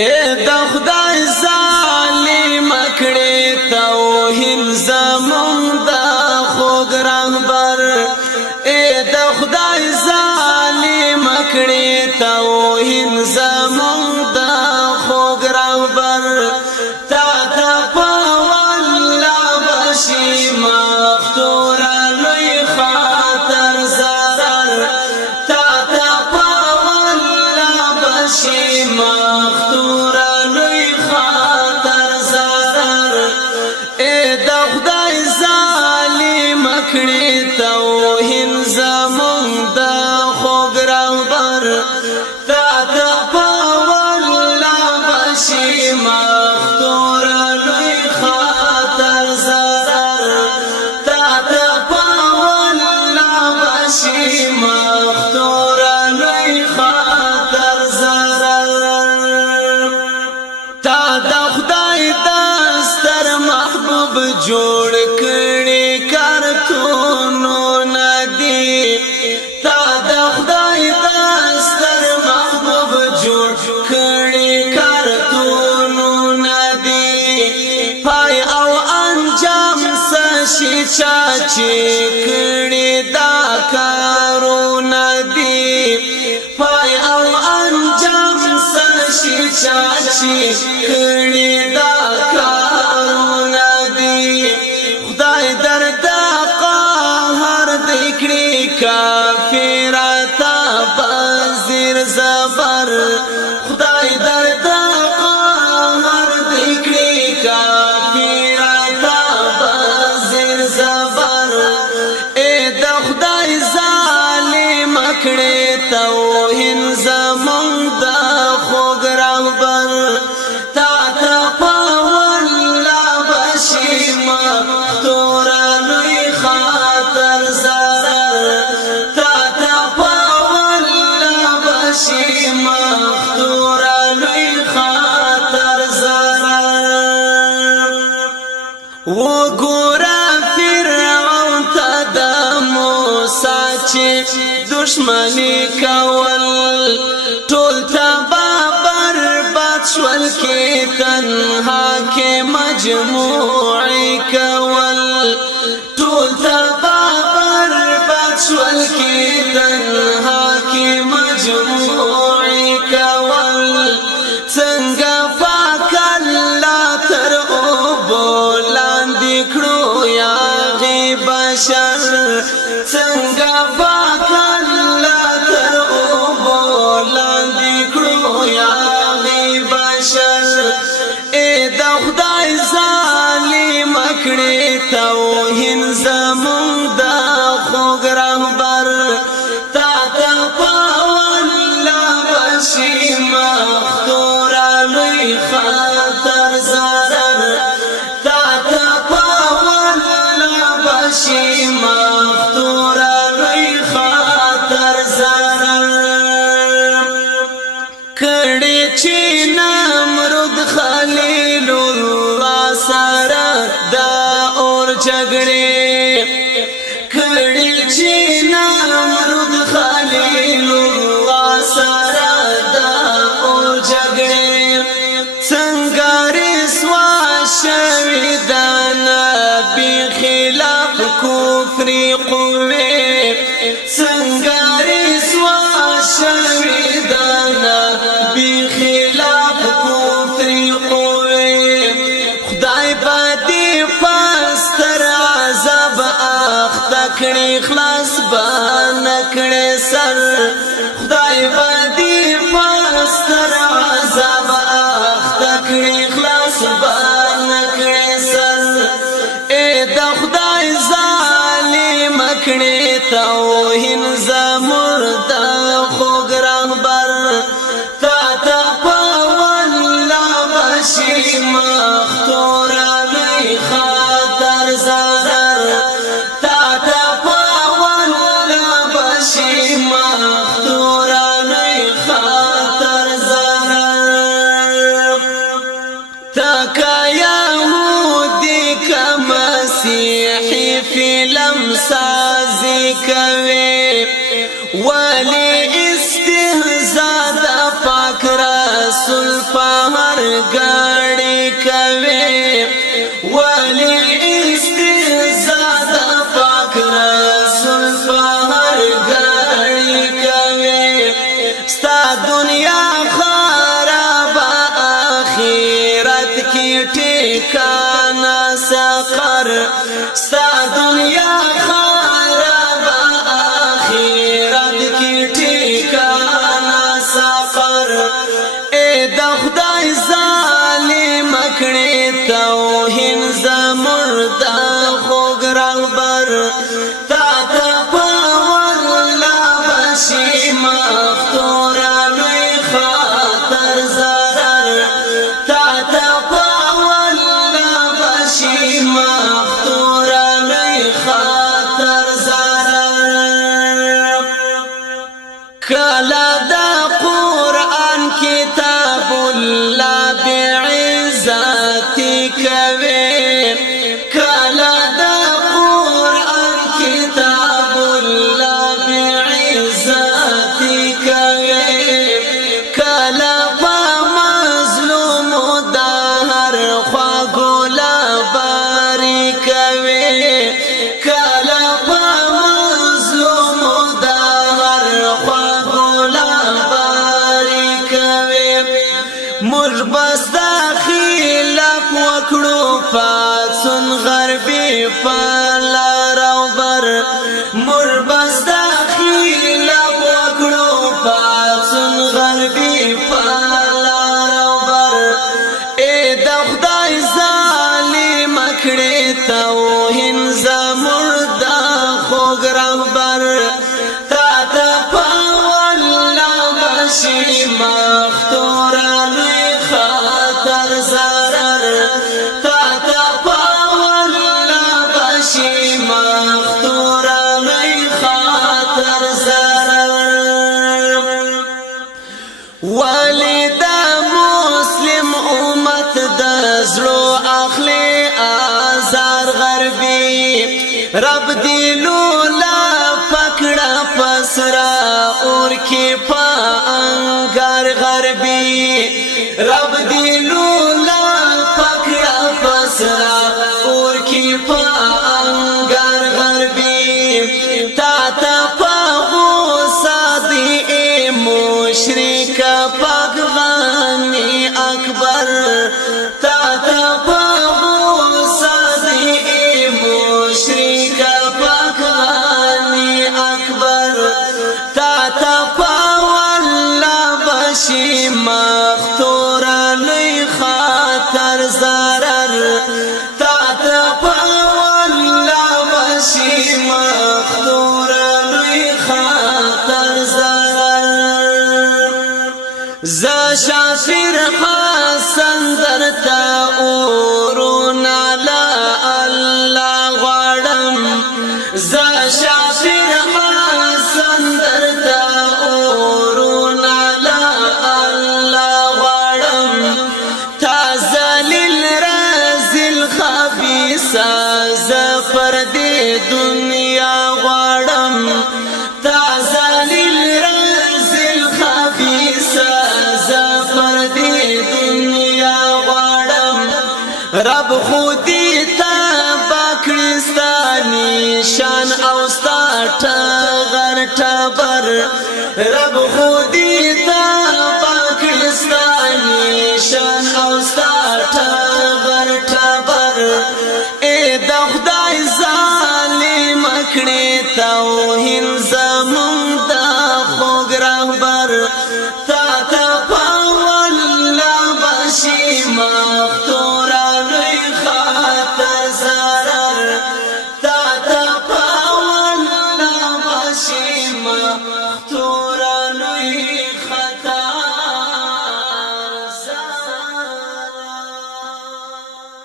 اے د خدای ظالم کړي توهین زمون د خوږ رهبر اے د خدای ظالم کړي توهین زمون د خوږ رهبر تا ته په والله بشي مفتور لوی خاطر zarar تا ته په والله بشي مفتور لوی خاطر zarar اے د خدای ظالم کړي توهین زمون د خوږ رهبر تا ته په والله بشي مفتور لوی خاطر zarar تا ته په والله بشي مفتور لوی خاطر zarar تا د خدای دستر محبوب جوړ کړي کارتونو ندی تا د خدای دستر محبوب جوړ کړي کارتونو ندی پای او انجام سشي چاچي کړي دا کارونه دي پای او انجام سشي چاچي کړي دا کارونه دي خدای درد قهر دکړي کافرتا بزیر زبر خدای درد قهر دکړي کافرتا بزیر زبر اے د خدای ظالم کړي توهین زمون د خوږ رهبر تا ته په والله بشي مفتور لوی خاطر zarar تا ته په والله بشي مفتور لوی خاطر zarar وګورا فرعون ته د موسی چې دشمنی کول ټول تبا برباد شول کې تنها کې مجموعي کول ټول تبا برباد شول کې تنها کې مجموعي کول څنګه پاک الله تر او بولاندې کړو یا غي بشر څنګه پاک الله تر او بولاندې کړو یا غي بشر اے د خدای ظالم کړي توهین زمون د خوږ رهبر تا ته په والله بشي مفتور لوی خاطر zarar تا ته په والله بشي مفتور لوی خاطر zarar کړي چې نمرود خلیل الله سره دا اور جګړې کړي چې نمرود خلیل الله سره دا اور جګړې څنګه رسوا شوي د نبي خلاف کفر قوي څنګه رسوا شوي د نبي خلاف کفر قوي خدای باندې پستر عذاب اخته کړي خلاص باندې کړي سر خدای باندې پستر عذاب اخته کړي خلاص باندې کړي سر اے د خدای ظالم کړي توهین زمون د خوږ رهبر تا ته په والله بشي مفتور لوی خاطر zarar تا ته په والله بشي مفتور لوی خاطر zarar تا کا يهودي کا مسیحي فلم سازي کوي ولی استهزاء د پاک رسول هر غړي کوي ولی استزاد پاک رسول په هر غړي کوي ستا دنیا خراب اخرت کی ټیکانا سقر ستا دنیا خراب اخرت کی ټیکانا سقر اے د خدای ظالم کړي توهین زمرد خوګ رهبر تا ته په والله بشي مفتور لوی خطر zarar تا ته په والله بشي مفتور لوی خطر zarar کلا د قران کتاب الله بعزتي کوي کلا د قران کتاب الله بعزتي کوي کلا په مظلوم د هر خوا ګلا باري کوي کلا په مظلوم د هر خوا ګلا باري کوي موږ بس داخله وکړو پاتون غربي پلار او بر موږ بس داخله وکړو پاتون غربي پلار او بر اے د خدای ظالم کړي توهین زمرد خوګ رهبر تا ته په والله بشي مفتور لوی خطر zarar تا ته په والله بشي مفتور لوی خطر zarar والد مسلم امت د زړه اخلي ازار غربي رب دی لولا پکړه پسرا اور کې پانګار غربي رب دی لولا پکړه پسرا اور کې پانګار غربي تا ته غوسه دی مشرک پاکوانی اکبر تا ته غوسه دی مشرک پاکوانی اکبر تا ته والله بشي مفتور لوی خطر zarar تا ته والله بشي مفتور لوی خطر zarar ز شافر حسن درتا اورنا لا الله غړم ز شافر حسن درتا اورنا لا الله غړم تا ذلیل رزل خبيث زفر دې دنیا غړم تا ذلیل رزل خبيث زفر دې دنیا غړم رب خودی تا باکرستانی شان او ستا ټغر ټبر رب خودی تا باکرستانی شان او ستا ټغر ټبر اے د خدای ظالم کړي توهین زمون د خوګ رهبر تا ته په والله بشي مفتور لوی خطر zarar تا ته په والله بشي مفتور لوی